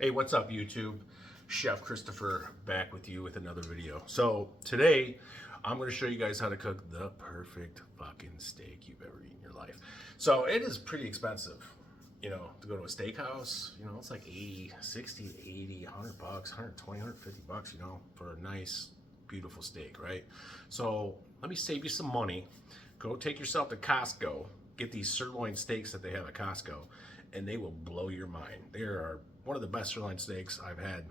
Hey, what's up, YouTube? Chef Christopher back with you with another video. So today, I'm going to show you guys how to cook the perfect fucking steak you've ever eaten in your life. So it is pretty expensive, to go to a steakhouse. It's like 80, 60, 80, 100 bucks, 120, 150 bucks, for a nice, beautiful steak, right? So let me save you some money. Go take yourself to Costco, get these sirloin steaks that they have at Costco, and they will blow your mind. They are one of the best sirloin steaks I've had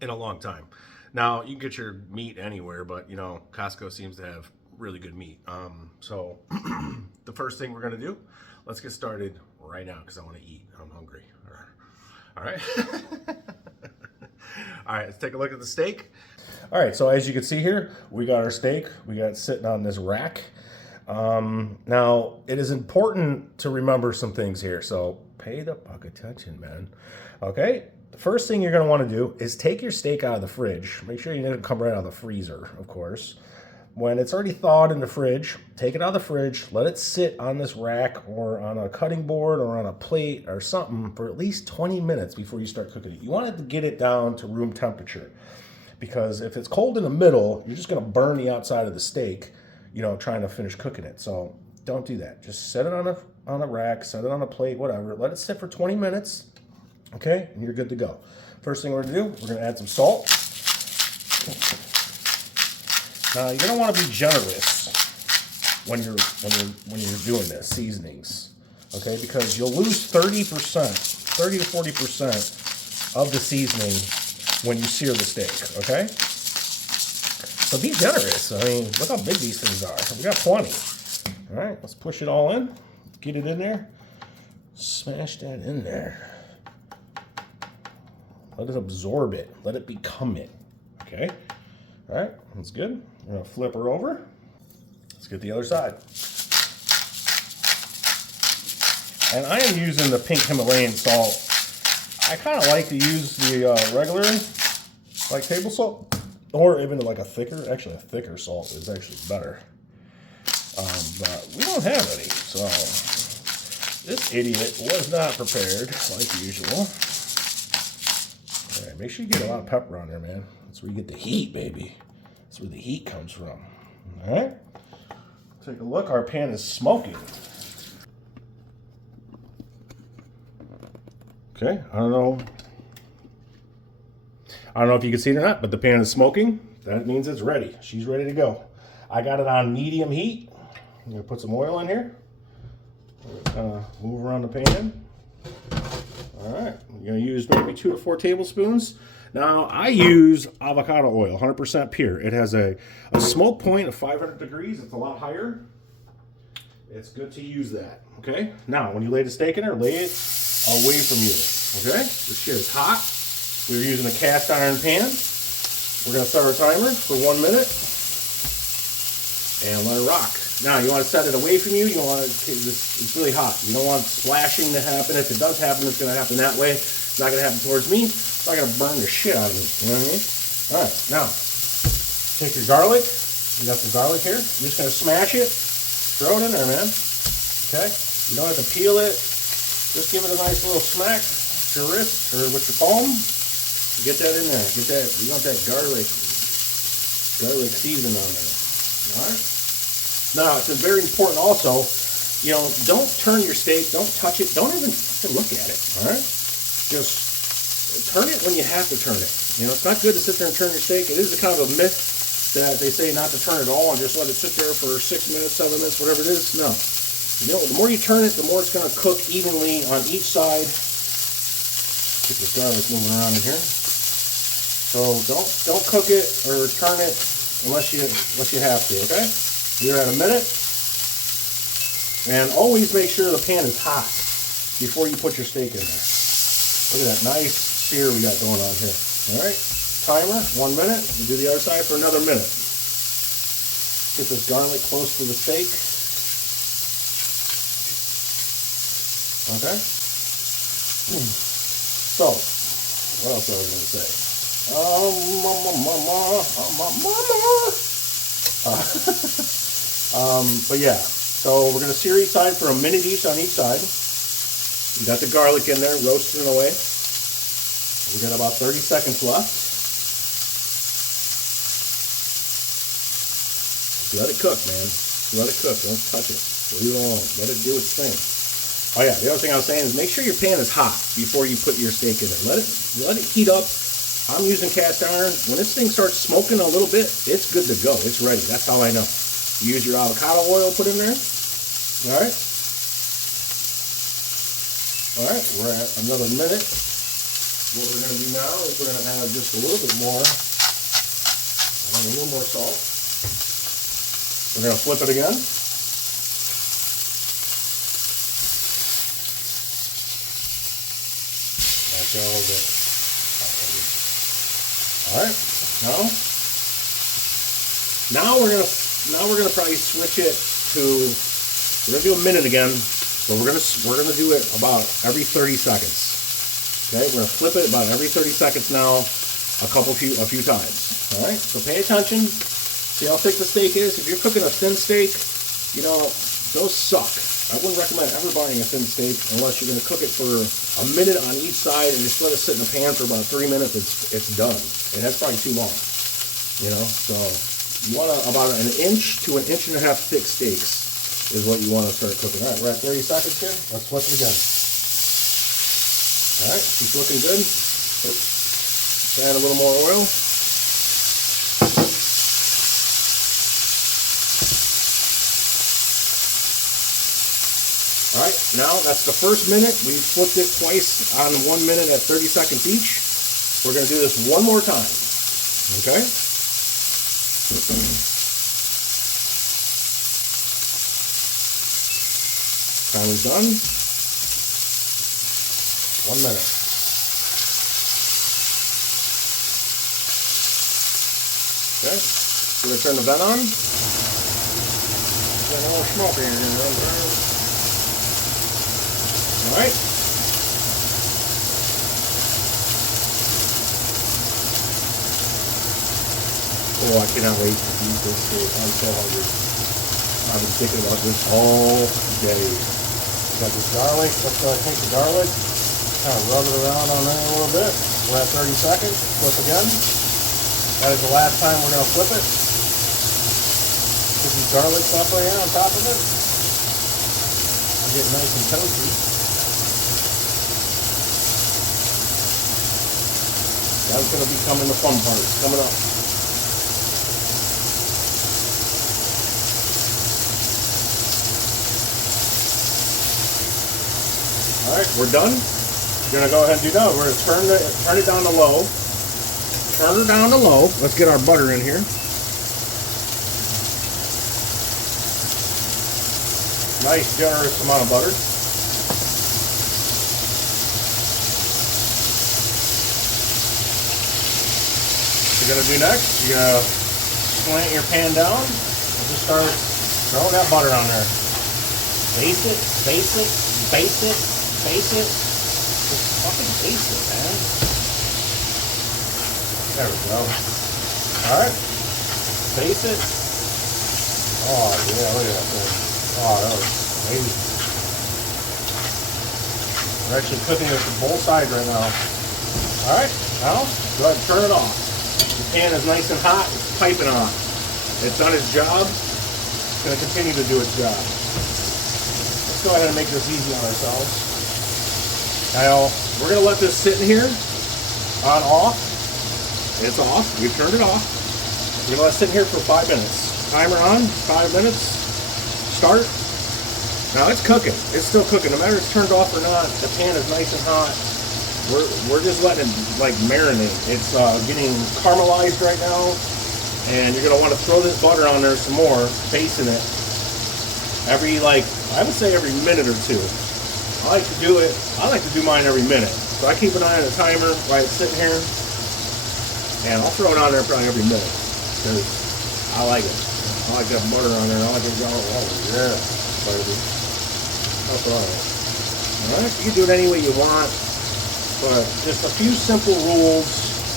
in a long time. Now, you can get your meat anywhere, but Costco seems to have really good meat. So the first thing we're gonna do, let's get started right now because I want to eat. I'm hungry. All right. All right, let's take a look at the steak. All right, so as you can see here, we got our steak. We got it sitting on this rack. Now, it is important to remember some things here, so pay the fuck attention, man. Okay, the first thing you're going to want to do is take your steak out of the fridge. Make sure you didn't come right out of the freezer, of course. When it's already thawed in the fridge, take it out of the fridge, let it sit on this rack or on a cutting board or on a plate or something for at least 20 minutes before you start cooking it. You want to get it down to room temperature, because if it's cold in the middle, you're just going to burn the outside of the steak, trying to finish cooking it. So don't do that. Just set it on a rack, set it on a plate, whatever. Let it sit for 20 minutes, okay? And you're good to go. First thing we're gonna do, we're gonna add some salt. Now you're gonna want to be generous when you're doing this seasonings, okay? Because you'll lose 30 to 40% of the seasoning when you sear the steak, okay? So be generous. I mean, look how big these things are. We got plenty. All right, let's push it all in. Get it in there. Smash that in there. Let it absorb it. Let it become it. Okay? All right, that's good. We're going to flip her over. Let's get the other side. And I am using the pink Himalayan salt. I kind of like to use the regular, like table salt. Or even like a thicker salt is actually better. But we don't have any, so this idiot was not prepared like usual. All right, make sure you get a lot of pepper on there, man. That's where you get the heat, baby. That's where the heat comes from. All right, take a look. Our pan is smoking. Okay, I don't know if you can see it or not, but the pan is smoking. That means it's ready. She's ready to go. I got it on medium heat. I'm gonna put some oil in here. Move around the pan. All right, I'm gonna use maybe 2 to 4 tablespoons. Now I use avocado oil, 100% pure. It has a smoke point of 500 degrees. It's a lot higher. It's good to use that. Okay. Now, when you lay the steak in there, lay it away from you. Okay. This shit is hot. We're using a cast iron pan. We're going to start our timer for 1 minute and let it rock. Now, you want to set it away from you. You don't want it's really hot. You don't want splashing to happen. If it does happen, it's going to happen that way. It's not going to happen towards me. It's not going to burn the shit out of me. You know what I mean? All right. Now, take your garlic. You got some garlic here. You're just going to smash it. Throw it in there, man. Okay? You don't have to peel it. Just give it a nice little smack with your wrist or with your palm. Get that in there. Get that. You want that garlic season on there. All right. Now it's very important also. Don't turn your steak. Don't touch it. Don't even look at it. All right. Just turn it when you have to turn it. It's not good to sit there and turn your steak. It is a kind of a myth that they say not to turn it all and just let it sit there for 6 minutes, 7 minutes, whatever it is. No. The more you turn it, the more it's going to cook evenly on each side. Get this garlic moving around in here. So don't cook it or turn it unless you have to, okay? You're at a minute. And always make sure the pan is hot before you put your steak in there. Look at that nice sear we got going on here. All right, timer, 1 minute. We'll do the other side for another minute. Get this garlic close to the steak. Okay. So, what else was I going to say? But yeah, so we're going to sear each side for a minute each on each side. You got the garlic in there, roasting away. We got about 30 seconds left. Let it cook, man. Let it cook. Don't touch it. Leave it alone. Let it do its thing. Oh yeah, the other thing I was saying is make sure your pan is hot before you put your steak in there. Let it heat up. I'm using cast iron. When this thing starts smoking a little bit, it's good to go. It's ready. That's how I know. You use your avocado oil, put in there. All right. All right, we're at another minute. What we're going to do now is we're going to add just a little bit more, a little more salt. We're going to flip it again. That's all of it. All right, now we're gonna probably switch it to, we're gonna do a minute again, but we're gonna do it about every 30 seconds. Okay, we're gonna flip it about every 30 seconds now, a few times. All right, so pay attention. See how thick the steak is. If you're cooking a thin steak, you know those suck. I wouldn't recommend ever buying a thin steak unless you're gonna cook it for a minute on each side and just let it sit in the pan for about 3 minutes. It's done, and that's probably too long. You know, so you want about an inch to an inch and a half thick steaks is what you want to start cooking. All right, we're at 30 seconds here. Let's flip it again. All right, it's looking good. Let's add a little more oil. All right, now that's the first minute. We flipped it twice on 1 minute at 30 seconds each. We're going to do this one more time. Okay? Time is done. 1 minute. Okay, we're going to turn the vent on. There's a little smoke in here. All right. Oh, I cannot wait to eat this steak. I'm so hungry. I've been thinking about this all day. Got this garlic. Let's take the garlic, kind of rub it around on there a little bit. We're at 30 seconds. Flip again. That is the last time we're going to flip it. Put these garlic stuff right here on top of it. I'll get nice and toasty. That's going to be the fun part. It's coming up. All right, we're done. We're going to go ahead and do that. We're going to turn it down to low. Turn it down to low. Let's get our butter in here. Nice, generous amount of butter. What you're going to do next, you're going to slant your pan down and just start throwing that butter on there. Baste it, baste it, baste it, baste it. Just fucking baste it, man. There we go. Alright. Baste it. Oh, yeah, look at that thing. Oh, that was amazing. We're actually cooking it from both sides right now. Alright, now go ahead and turn it off. The pan is nice and hot, it's piping hot. It's done its job. It's going to continue to do its job. Let's go ahead and make this easy on ourselves. Now, we're going to let this sit in here on off. It's off. We've turned it off. We're going to let it sit in here for 5 minutes. Timer on, 5 minutes. Start. Now it's cooking. It's still cooking. No matter if it's turned off or not, the pan is nice and hot. We're just letting it like marinate. It's getting caramelized right now. And you're going to want to throw this butter on there some more, basting it. Every, I would say every minute or two. I like to do mine every minute. So I keep an eye on the timer while it's sitting here. And I'll throw it on there probably every minute. Because I like it. I like that butter on there. I like it. Oh, yeah, baby. That's all right. Alright, you can do it any way you want. But just a few simple rules.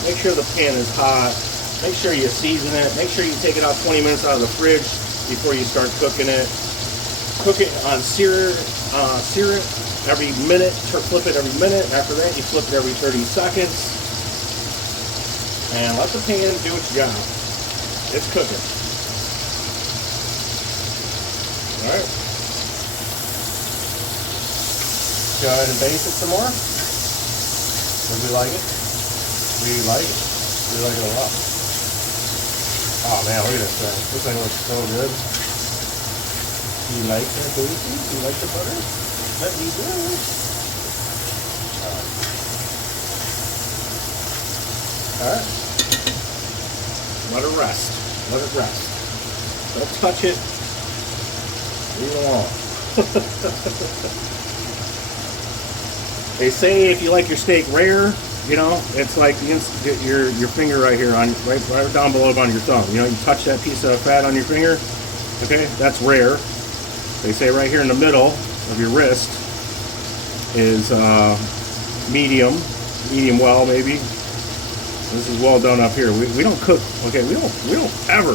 Make sure the pan is hot. Make sure you season it. Make sure you take it out 20 minutes out of the fridge before you start cooking it. Cook it on sear it every minute, flip it every minute. After that, you flip it every 30 seconds. And let the pan do its job. It's cooking. All right. Go ahead and baste it some more. Because we like it. We like it. We like it a lot. Oh man, look at this thing. This thing looks so good. Do you like that, baby? Do you like the butter? Let me do it. Alright. Let it rest. Let it rest. Don't touch it. Leave it alone. They say if you like your steak rare, you know, it's like your finger right here on right down below on your thumb. You know, you touch that piece of fat on your finger. Okay, that's rare. They say right here in the middle of your wrist is medium well maybe. This is well done up here. We don't cook. Okay, we don't ever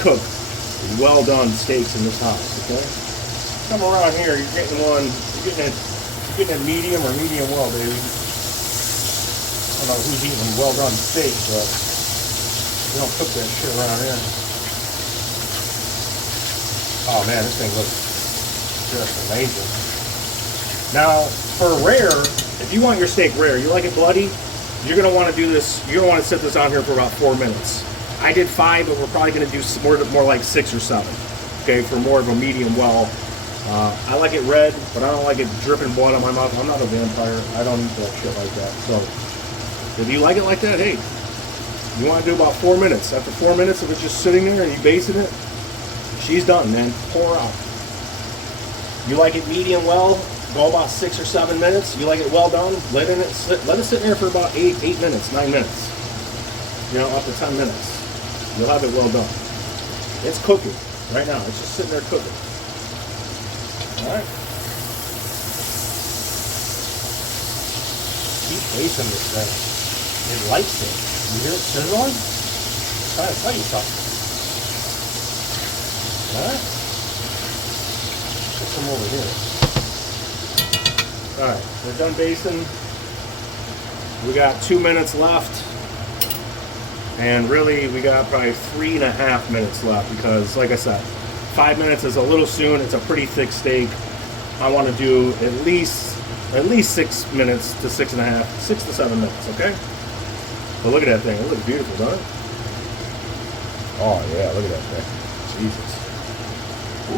cook well done steaks in this house. Okay, come around here, you're getting one. You're getting a medium or medium well, baby. I don't know who's eating well done steak, but we don't cook that shit around here. Oh man, this thing looks just amazing. Now, for rare, if you want your steak rare, you like it bloody, you're gonna want to do this. You're gonna want to sit this on here for about 4 minutes. I did 5, but we're probably gonna do more like 6 or 7. Okay, for more of a medium well. I like it red, but I don't like it dripping blood on my mouth. I'm not a vampire. I don't eat that shit like that. So, if you like it like that, hey, you want to do about 4 minutes. After 4 minutes of it just sitting there and you basting it, she's done, man. Pour out. You like it medium well, go about 6 or 7 minutes. You like it well done, let it sit in there for about 8 minutes, 9 minutes. You know, up to 10 minutes. You'll have it well done. It's cooking right now. It's just sitting there cooking. Alright. Keep basting this thing. It likes it. You hear it sizzling? I'm trying to tell you something. Alright. Put some over here. Alright, we're done basting. We got 2 minutes left. And really, we got probably 3.5 minutes left because, like I said, 5 minutes is a little soon. It's a pretty thick steak. I want to do at least 6 minutes to 6.5, 6 to 7 minutes, okay? But look at that thing. It looks beautiful, doesn't it? Oh, yeah, look at that thing. Jesus.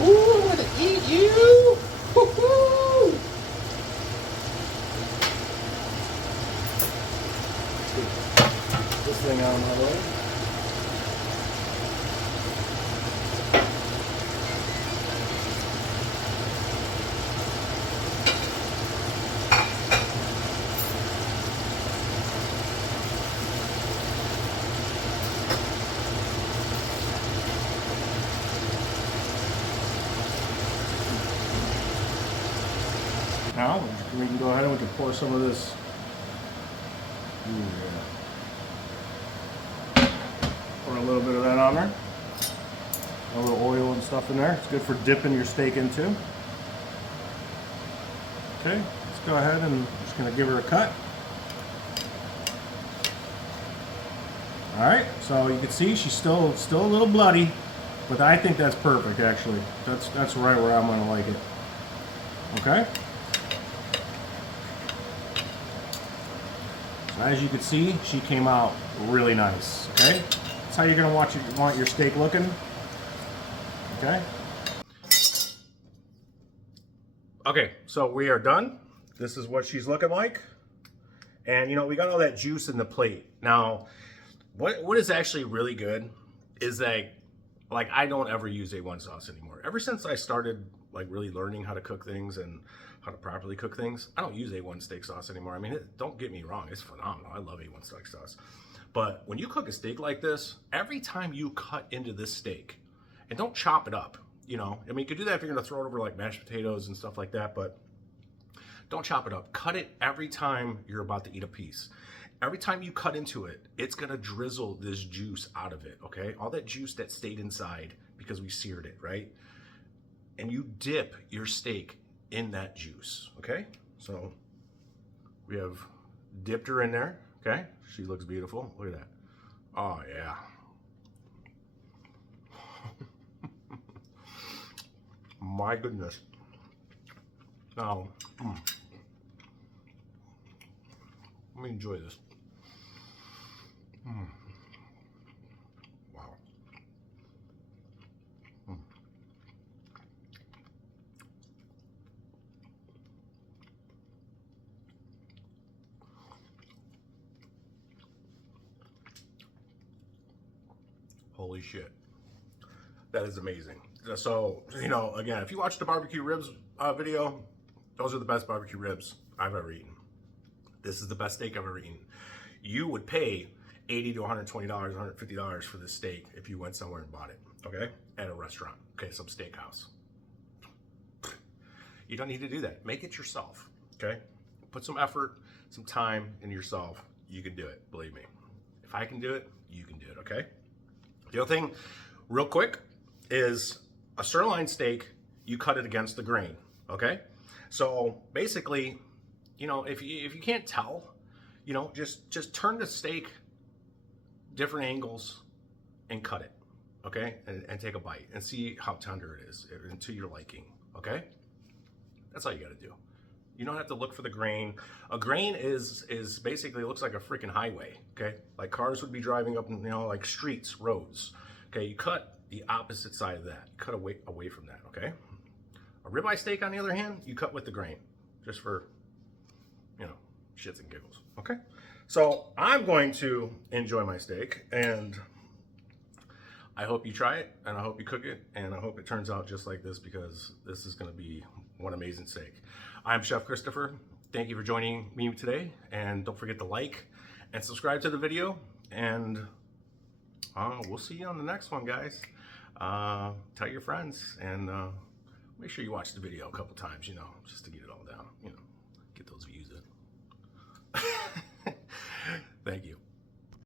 Ooh, I'm going to eat you. Woo-hoo. This thing out of my way. Now we can go ahead and we can pour some of this. Ooh, yeah. Pour a little bit of that on there. A little oil and stuff in there. It's good for dipping your steak into. Okay, let's go ahead and I'm just going to give her a cut. All right, so you can see she's still a little bloody, but I think that's perfect actually. That's right where I'm going to like it. Okay. As you can see, she came out really nice. Okay, that's how you're gonna want your steak looking. Okay. Okay, so we are done. This is what she's looking like, and you know we got all that juice in the plate. Now, what is actually really good is that like I don't ever use A1 sauce anymore. Ever since I started like really learning how to cook things and how to properly cook things, I don't use A1 steak sauce anymore. I mean, don't get me wrong, it's phenomenal. I love A1 steak sauce. But when you cook a steak like this, every time you cut into this steak, and don't chop it up, you know, I mean, you could do that if you're gonna throw it over like mashed potatoes and stuff like that, but don't chop it up. Cut it every time you're about to eat a piece. Every time you cut into it, it's gonna drizzle this juice out of it, okay? All that juice that stayed inside because we seared it, right? And you dip your steak in that juice, okay? So we have dipped her in there, okay? She looks beautiful. Look at that. Oh, yeah. My goodness. Now, let me enjoy this. Wow. Holy shit. That is amazing. So, you know, again, if you watch the barbecue ribs video, those are the best barbecue ribs I've ever eaten. This is the best steak I've ever eaten. You would pay $80 to $120, $150 for this steak if you went somewhere and bought it, okay? At a restaurant, okay, some steakhouse. You don't need to do that. Make it yourself, okay? Put some effort, some time into yourself. You can do it, believe me. If I can do it, you can do it, okay? The other thing, real quick, is a sirloin steak, you cut it against the grain, okay? So basically, you know, if you can't tell, you know, just turn the steak different angles and cut it, okay? And take a bite and see how tender it is and to your liking, okay? That's all you gotta do. You don't have to look for the grain. A grain is basically looks like a freaking highway, okay? Like cars would be driving up, you know, like streets, roads. Okay, you cut the opposite side of that. You cut away from that, okay? A ribeye steak, on the other hand, you cut with the grain, just for, you know, shits and giggles, okay? So I'm going to enjoy my steak, and I hope you try it, and I hope you cook it, and I hope it turns out just like this, because this is gonna be one amazing steak. I'm Chef Christopher. Thank you for joining me today, and don't forget to like and subscribe to the video, and we'll see you on the next one, guys. Tell your friends, and make sure you watch the video a couple times, you know, just to get it all down, you know.